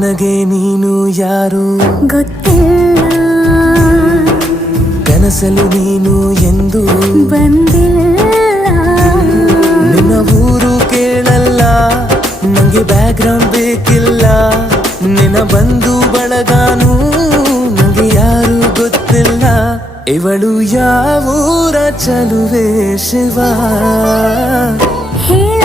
ನನಗೆ ನೀನು ಯಾರು ಗೊತ್ತಿಲ್ಲ, ಕನಸಲು ನೀನು ಎಂದು ಬಂದಿಲ್ಲ. ನಿನ್ನ ಊರು ಕೇಳಲ್ಲ, ನಂಗೆ ಬ್ಯಾಕ್ಗ್ರೌಂಡ್ ಬೇಕಿಲ್ಲ. ನಿನ್ನ ಬಂಧು ಬಳಗಾನು ನಂಗೆ ಯಾರು ಗೊತ್ತಿಲ್ಲ. ಇವಳು ಯಾವೂರ ಚಲುವೆ ಶಿವ ಹೇಳ